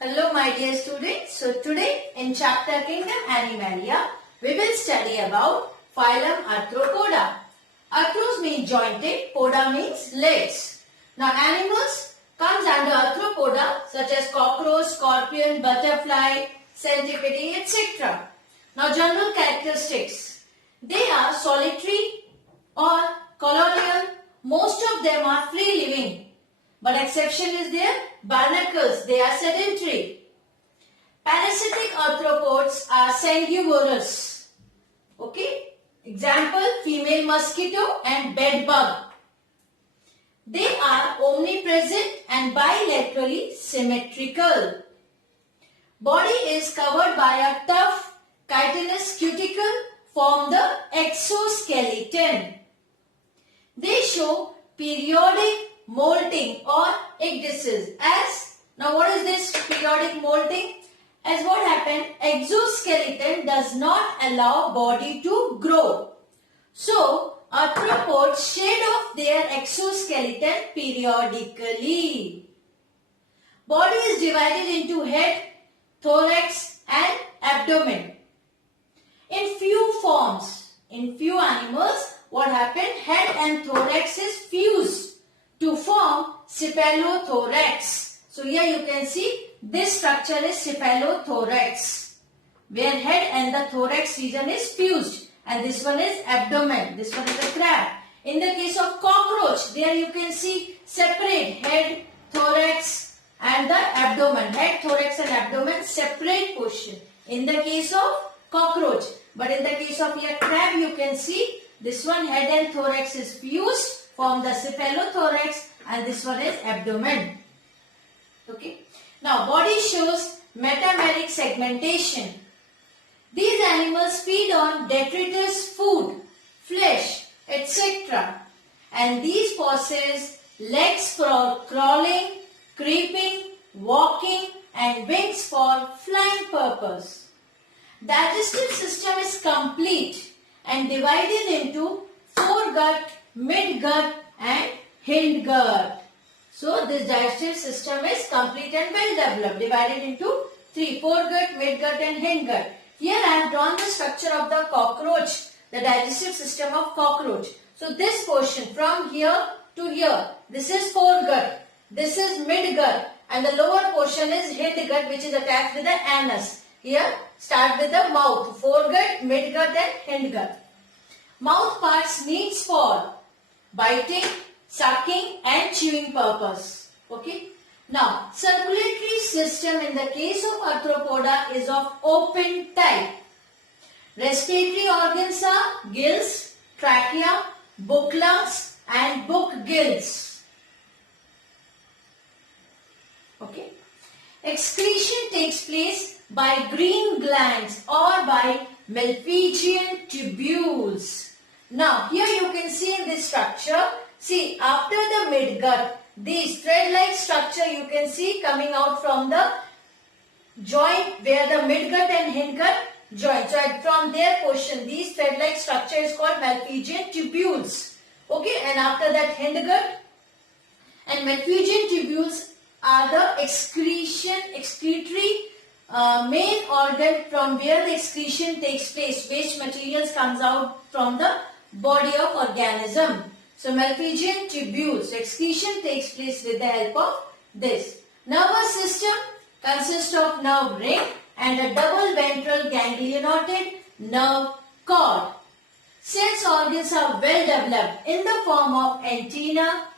Hello my dear students. So today in chapter Kingdom Animalia, we will study about Phylum-Arthropoda. Arthros means jointed, poda means legs. Now animals comes under arthropoda such as cockroach, scorpion, butterfly, centipede, etc. Now general characteristics. They are solitary or colonial. Most of them are free living. But exception is there, barnacles, they are sedentary. Parasitic arthropods are sanguivorous. Okay, example female mosquito and bedbug. They are omnipresent and bilaterally symmetrical. Body is covered by a tough chitinous cuticle from the exoskeleton. They show periodic molting or ecdysis. Now what is this periodic molting? As what happened, exoskeleton does not allow body to grow. So arthropods shed off their exoskeleton periodically. Body is divided into head, thorax and abdomen. In few animals, what happened? Head and thorax is fused to form cephalothorax. So here you can see this structure is cephalothorax, where head and the thorax region is fused, and this one is abdomen. This one is a crab. In the case of cockroach, there you can see separate head, thorax and the abdomen. Head, thorax and abdomen separate portion in the case of cockroach. But in the case of your crab, you can see this one head and thorax is fused from the cephalothorax, and this one is abdomen. Okay. Now body shows metameric segmentation. These animals feed on detritus food, flesh, etc. And these possess legs for crawling, creeping, walking and wings for flying purpose. Digestive system is complete and divided into foregut, midgut and hindgut. So this digestive system is complete and well developed, divided into three: foregut, midgut and hindgut. Here I have drawn the structure of the cockroach, the digestive system of cockroach. So this portion from here to here, this is foregut, this is midgut and the lower portion is hindgut, which is attached with the anus. Here start with the mouth, foregut, midgut and hindgut. Mouth parts needs for biting, sucking and chewing purpose. Okay. Now, circulatory system in the case of arthropoda is of open type. Respiratory organs are gills, trachea, book lungs and book gills. Okay. Excretion takes place by green glands or by Malpighian tubules. Now, here you can see in this structure, see after the midgut, this thread-like structure you can see coming out from the joint where the midgut and hindgut join. So, from their portion, these thread-like structure is called Malpighian tubules. Okay, and after that hindgut and Malpighian tubules are the excretory main organ from where the excretion takes place. Waste materials comes out from the body of organism. So Malpighian tubules, excretion takes place with the help of this. Nervous system consists of nerve ring and a double ventral ganglionoid nerve cord. Sense organs are well developed in the form of antenna,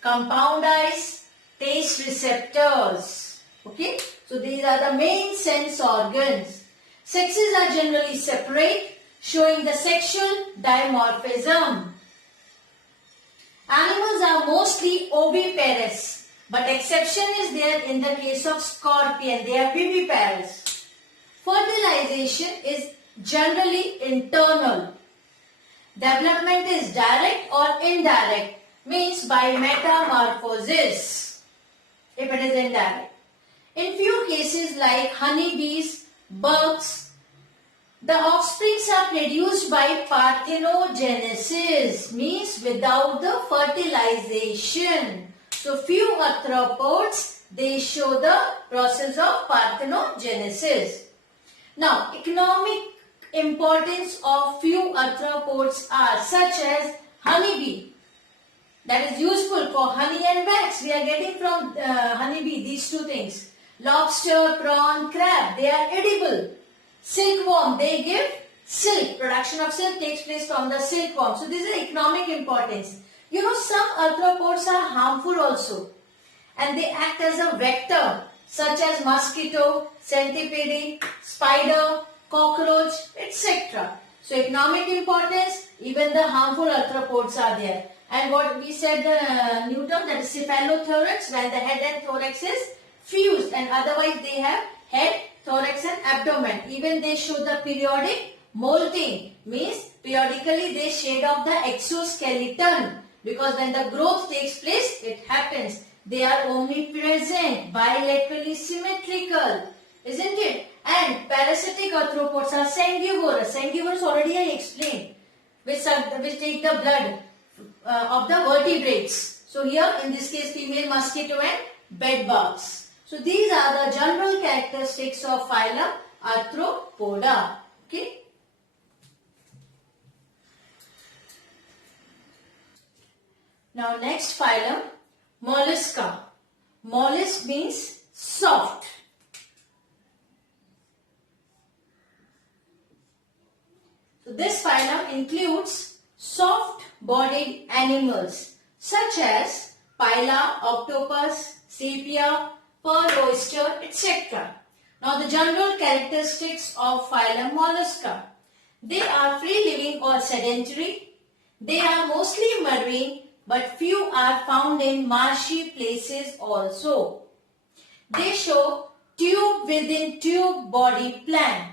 compound eyes, taste receptors. Okay, so these are the main sense organs. Sexes are generally separate, showing the sexual dimorphism. Animals are mostly oviparous, but exception is there in the case of scorpion. They are viviparous. Fertilization is generally internal. Development is direct or indirect, means by metamorphosis, if it is indirect. In few cases like honeybees, bugs, the offsprings are produced by parthenogenesis, means without the fertilization. So few arthropods They show the process of parthenogenesis. Now, economic importance of few arthropods are such as honeybee. That is useful for honey and wax. We are getting from honeybee these two things. Lobster, prawn, crab, they are edible. Silkworm, they give silk. Production of silk takes place from the silkworm. So this is economic importance. You know, some arthropods are harmful also. And they act as a vector, such as mosquito, centipede, spider, cockroach, etc. So economic importance, even the harmful arthropods are there. And what we said, the new term, that is cephalothorax, when the head and thorax is fused, and otherwise they have head, thorax and abdomen. Even they show the periodic molting, means periodically they shed off the exoskeleton, because when the growth takes place, it happens. They are omnipresent, bilaterally symmetrical, isn't it? And parasitic arthropods are sanguivorous. Sanguivorous already I explained, which take the blood of the vertebrates. So here in this case female mosquito and bedbugs. So these are the general characteristics of phylum Arthropoda. Okay. Now next phylum, Mollusca. Mollusk means soft. So this phylum includes soft-bodied animals such as pila, octopus, sepia, pearl oyster, etc. Now the general characteristics of phylum Mollusca. They are free-living or sedentary. They are mostly marine, but few are found in marshy places also. They show tube within tube body plan.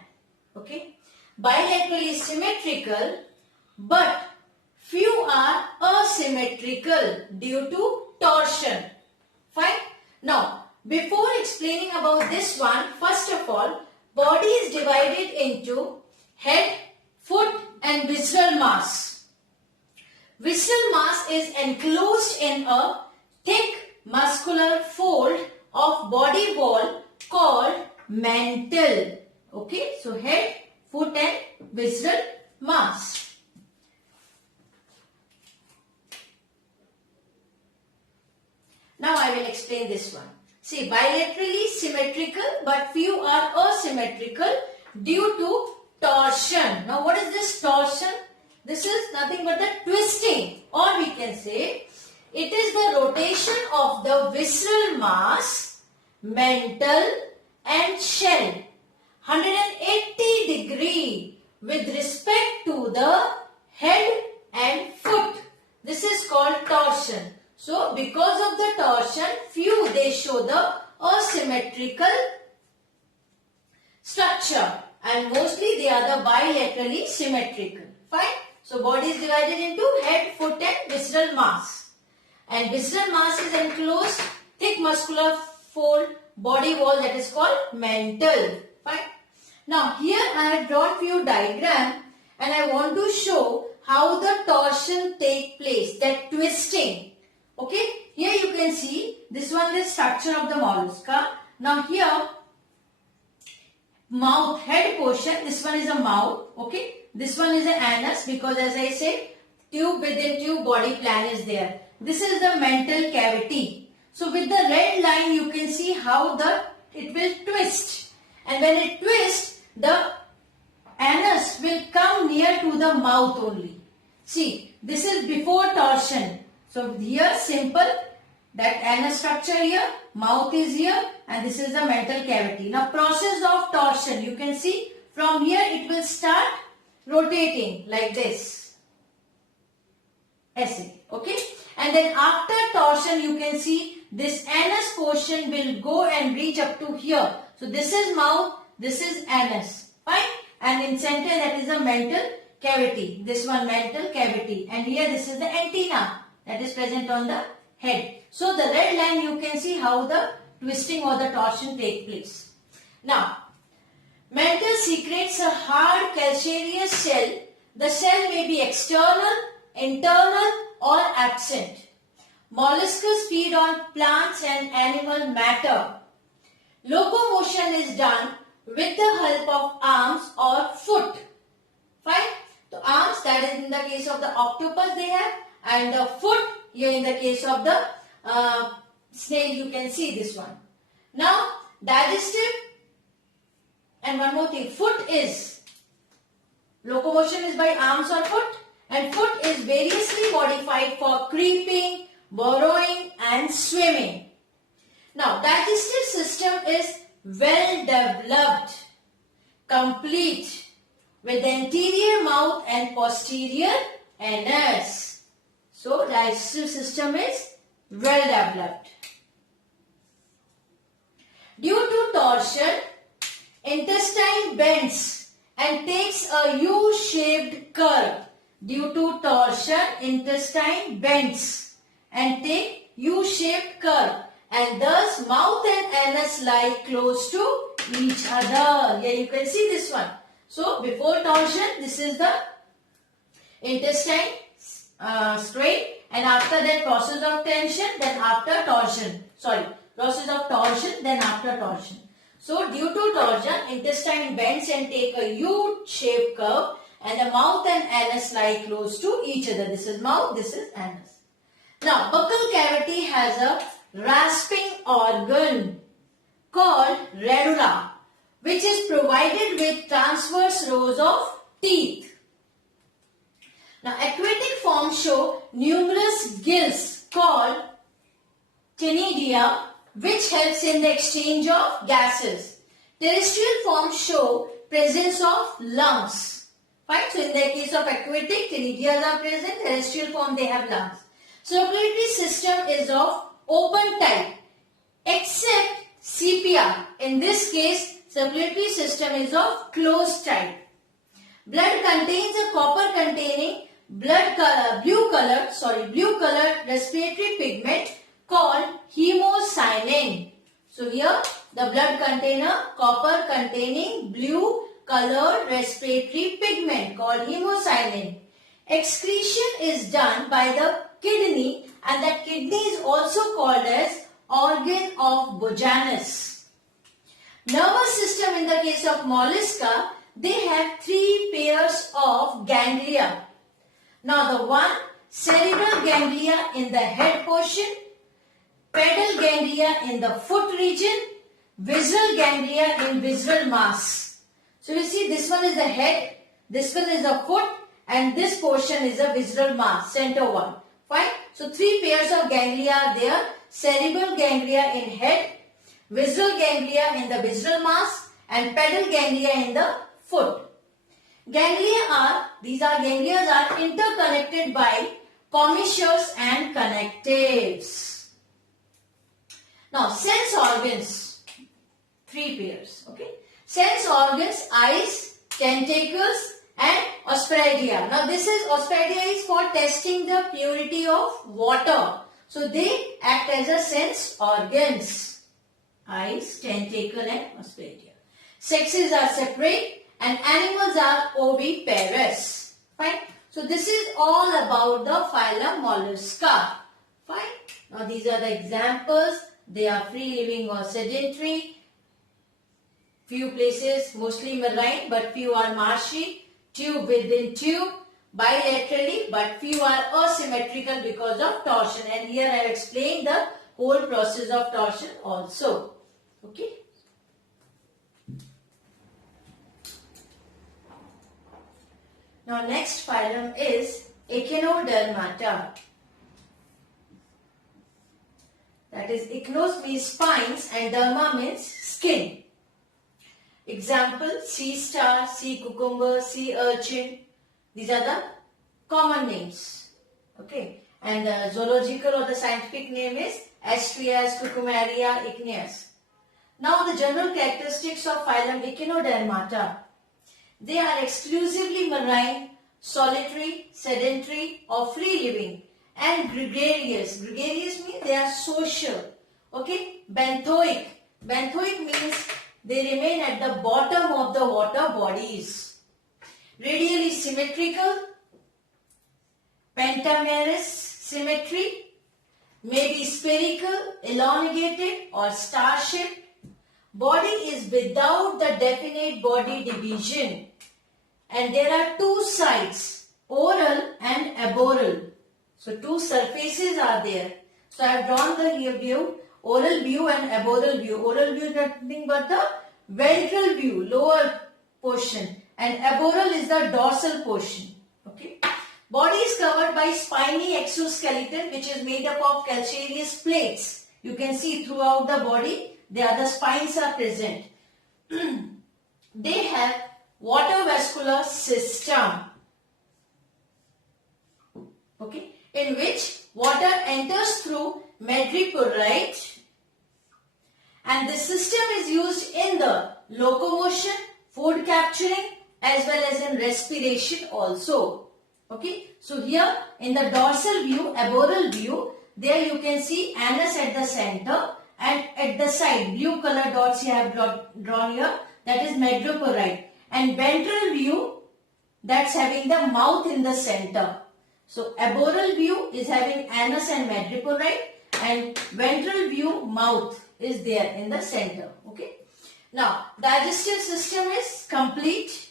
Okay. Bilaterally symmetrical, but few are asymmetrical due to torsion. Fine. Now, before explaining about this one, first of all, body is divided into head, foot and visceral mass. Visceral mass is enclosed in a thick muscular fold of body wall called mantle. Okay, so head, foot and visceral mass. Now I will explain this one. See, bilaterally symmetrical but few are asymmetrical due to torsion. Now what is this torsion? This is nothing but the twisting, or we can say it is the rotation of the visceral mass, mantle and shell 180 degree with respect to the head and foot. This is called torsion. So because of the torsion, few they show the asymmetrical structure and mostly they are the bilaterally symmetrical. Fine. So body is divided into head, foot and visceral mass. And visceral mass is enclosed thick muscular fold body wall, that is called mantle. Fine. Now here I have drawn few diagrams and I want to show how the torsion take place, that twisting. Okay, here you can see this one is structure of the mollusca. Now here mouth, head portion, this one is a mouth. Okay, this one is an anus because as I said tube within tube body plan is there. This is the mantle cavity. So with the red line you can see how it will twist, and when it twists the anus will come near to the mouth only. See, this is before torsion. So here simple, that anus structure here, mouth is here and this is the mantle cavity. Now process of torsion, you can see from here it will start rotating like this. Okay, and then after torsion you can see this anus portion will go and reach up to here. So this is mouth, this is anus. Fine. And in center that is the mantle cavity. This one mantle cavity. And here this is the antenna that is present on the head. So the red line you can see how the twisting or the torsion take place. Now, mantle secretes a hard calcareous shell. The shell may be external, internal or absent. Molluscs feed on plants and animal matter. Locomotion is done with the help of arms or foot. Fine. The arms, that is in the case of the octopus they have, and the foot here in the case of the snail, you can see this one. Now digestive, and one more thing, foot is, locomotion is by arms or foot, and foot is variously modified for creeping, burrowing and swimming. Now digestive system is well developed, complete, with anterior mouth and posterior anus. So digestive system is well developed. Due to torsion, intestine bends and takes a U-shaped curve. Due to torsion, intestine bends and take U-shaped curve, and thus mouth and anus lie close to each other. Here you can see this one. So before torsion, this is the intestine straight, and after that process of tension, then after torsion. Process of torsion, then after torsion. So due to torsion, intestine bends and take a U-shaped curve, and the mouth and anus lie close to each other. This is mouth, this is anus. Now buccal cavity has a rasping organ called radula, which is provided with transverse rows of teeth. Now aquatic forms show numerous gills called ctenidia, which helps in the exchange of gases. Terrestrial forms show presence of lungs. Fine. So in the case of aquatic, ctenidia are present. Terrestrial form, they have lungs. Circulatory system is of open type except sepia. In this case, circulatory system is of closed type. Blood contains a copper containing blue colored respiratory pigment called hemocyanin. So here the blood contains a copper containing blue colored respiratory pigment called hemocyanin. Excretion is done by the kidney, and that kidney is also called as organ of Bojanus. Nervous system, in the case of Mollusca, they have 3 pairs of ganglia. Now the one, cerebral ganglia in the head portion, pedal ganglia in the foot region, visceral ganglia in visceral mass. So you see, this one is the head, this one is the foot, and this portion is the visceral mass, center one. Fine. So 3 pairs of ganglia are there. Cerebral ganglia in head, visceral ganglia in the visceral mass, and pedal ganglia in the foot. These ganglia are interconnected by commissures and connectives. Now sense organs, 3 pairs. Okay. Sense organs, eyes, tentacles and ospiradia. Now this is, ospiradia is for testing the purity of water. So they act as a sense organs. Eyes, tentacle and ospiradia. Sexes are separate and animals are oviparous. Fine. So this is all about the phylum Mollusca. Fine. Now these are the examples. They are free living or sedentary. Few places mostly marine, but few are marshy. Tube within tube, bilaterally, but few are asymmetrical because of torsion. And here I have explained the whole process of torsion also. Okay. Now next phylum is Echinodermata. That is, ichnos means spines and derma means skin. Example, sea star, sea cucumber, sea urchin. These are the common names. Okay. And the zoological or the scientific name is Astrias cucumaria igneus. Now the general characteristics of phylum Echinodermata. They are exclusively marine, solitary, sedentary or free living and gregarious. Gregarious means they are social. Okay. Benthoic. Benthoic means they remain at the bottom of the water bodies. Radially symmetrical, pentamerous symmetry, may be spherical, elongated or star-shaped. Body is without the definite body division. And there are two sides, oral and aboral. So two surfaces are there. So I have drawn the view, oral view and aboral view. Oral view is nothing but the ventral view, lower portion, and aboral is the dorsal portion. Okay. Body is covered by spiny exoskeleton which is made up of calcareous plates. You can see throughout the body, the spines are present. They have water vascular system, okay, in which water enters through madreporite, and this system is used in the locomotion, food capturing as well as in respiration also. Okay, so here in the dorsal view, aboral view, there you can see anus at the center, and at the side blue color dots you have drawn here, that is madreporite. And ventral view, that's having the mouth in the center. So aboral view is having anus and madreporite, and ventral view mouth is there in the center. Okay. Now digestive system is complete.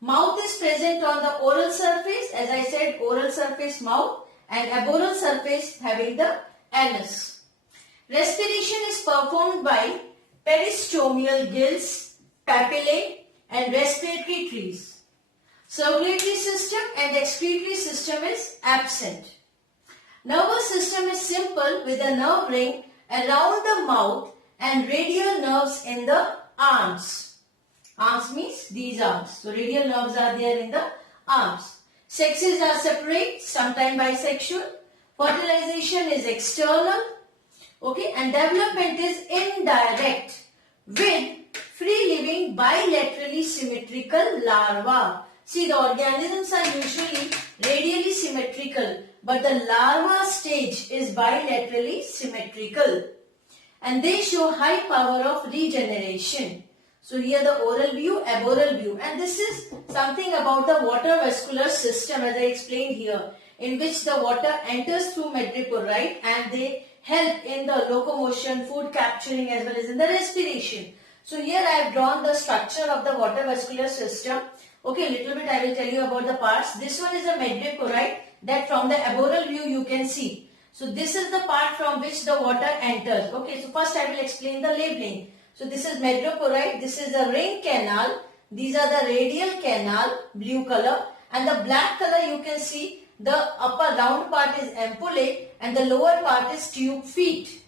Mouth is present on the oral surface, as I said, oral surface mouth, and aboral surface having the anus. Respiration is performed by peristomial gills, papillae and respiratory trees. Circulatory system and excretory system is absent. Nervous system is simple with a nerve ring around the mouth and radial nerves in the arms. Arms means these arms. So radial nerves are there in the arms. Sexes are separate, sometimes bisexual. Fertilization is external. Okay, and development is indirect with free-living bilaterally symmetrical larvae. See, the organisms are usually radially symmetrical, but the larva stage is bilaterally symmetrical. And they show high power of regeneration. So here the oral view, aboral view, and this is something about the water vascular system as I explained here, in which the water enters through madreporite and they help in the locomotion, food capturing as well as in the respiration. So here I have drawn the structure of the water vascular system. Okay, little bit I will tell you about the parts. This one is a madreporite that from the aboral view you can see. So this is the part from which the water enters. Okay, so first I will explain the labeling. So this is madreporite, this is the ring canal, these are the radial canal, blue color, and the black color you can see the upper round part is ampullae and the lower part is tube feet.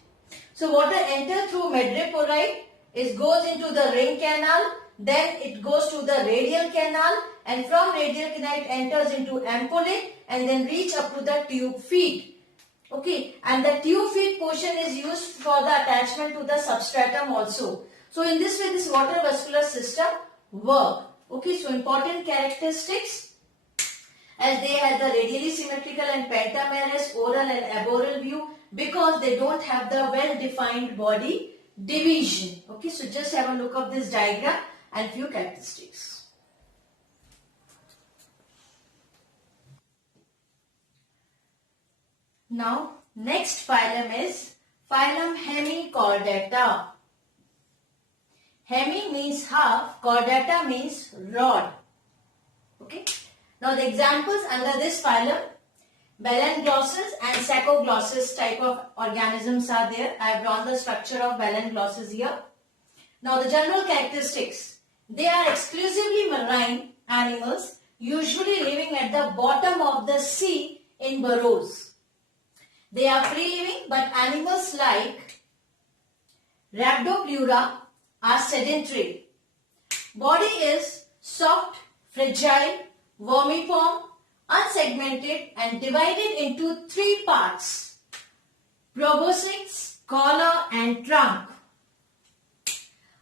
So water enters through madreporite, it goes into the ring canal, then it goes to the radial canal, and from radial canal it enters into ampullae and then reach up to the tube feet. Okay, and the tube feet portion is used for the attachment to the substratum also. So in this way this water vascular system work. Okay, so important characteristics, as they have the radially symmetrical and pentamerous oral and aboral view because they don't have the well defined body division. Okay, so just have a look at this diagram and few characteristics. Now, next phylum is phylum Hemichordata. Hemi means half, chordata means rod. Okay. Now, the examples under this phylum, Balanglosses and Saccoglosses type of organisms are there. I have drawn the structure of Balanglosses here. Now, the general characteristics. They are exclusively marine animals, usually living at the bottom of the sea in burrows. They are free-living, but animals like Rhabdopleura are sedentary. Body is soft, fragile, vermiform, unsegmented and divided into three parts: proboscis, collar and trunk.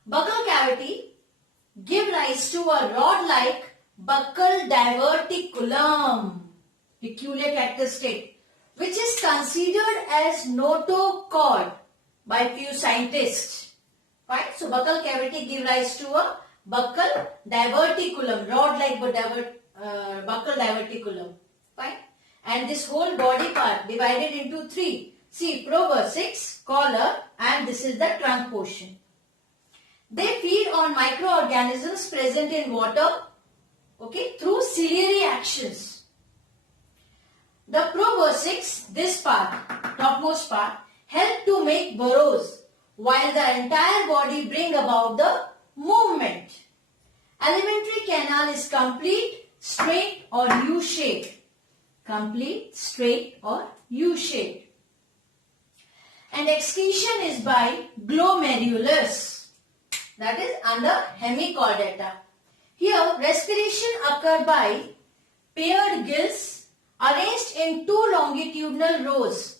Buccal cavity give rise to a rod-like buccal diverticulum, peculiar characteristic, which is considered as notochord by few scientists. Fine. So buccal cavity give rise to a buccal diverticulum, rod-like buccal diverticulum. Fine. And this whole body part divided into three. See, proboscis, collar, and this is the trunk portion. They feed on microorganisms present in water, okay, through ciliary actions. The proboscis, this part, topmost part, help to make burrows, while the entire body bring about the movement. Alimentary canal is complete, straight or U-shaped. Complete, straight or U-shaped. And excretion is by glomerulus, that is under Hemichordata. Here respiration occur by paired gills arranged in two longitudinal rows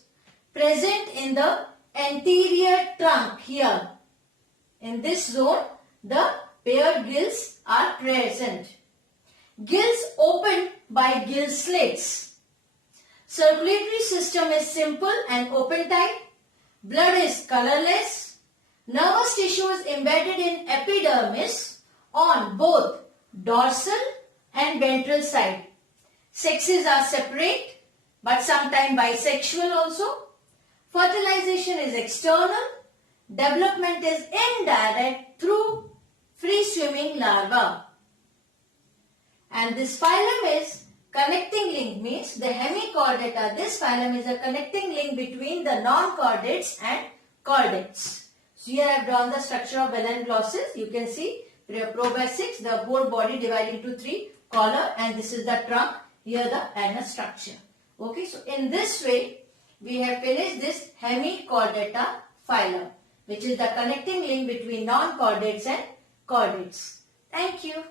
present in the anterior trunk here. In this zone, the paired gills are present. Gills open by gill slits. Circulatory system is simple and open type. Blood is colorless. Nervous tissue is embedded in epidermis on both dorsal and ventral side. Sexes are separate but sometimes bisexual also. Fertilization is external. Development is indirect through free-swimming larvae. And this phylum is connecting link, means the Hemichordata. This phylum is a connecting link between the non-chordates and chordates. So here I have drawn the structure of velen glossus. You can see proboscis, the whole body divided into three, collar, and this is the trunk. Here the anus structure. Okay, so in this way we have finished this Hemichordata phylum, which is the connecting link between non-chordates and chordates. Thank you.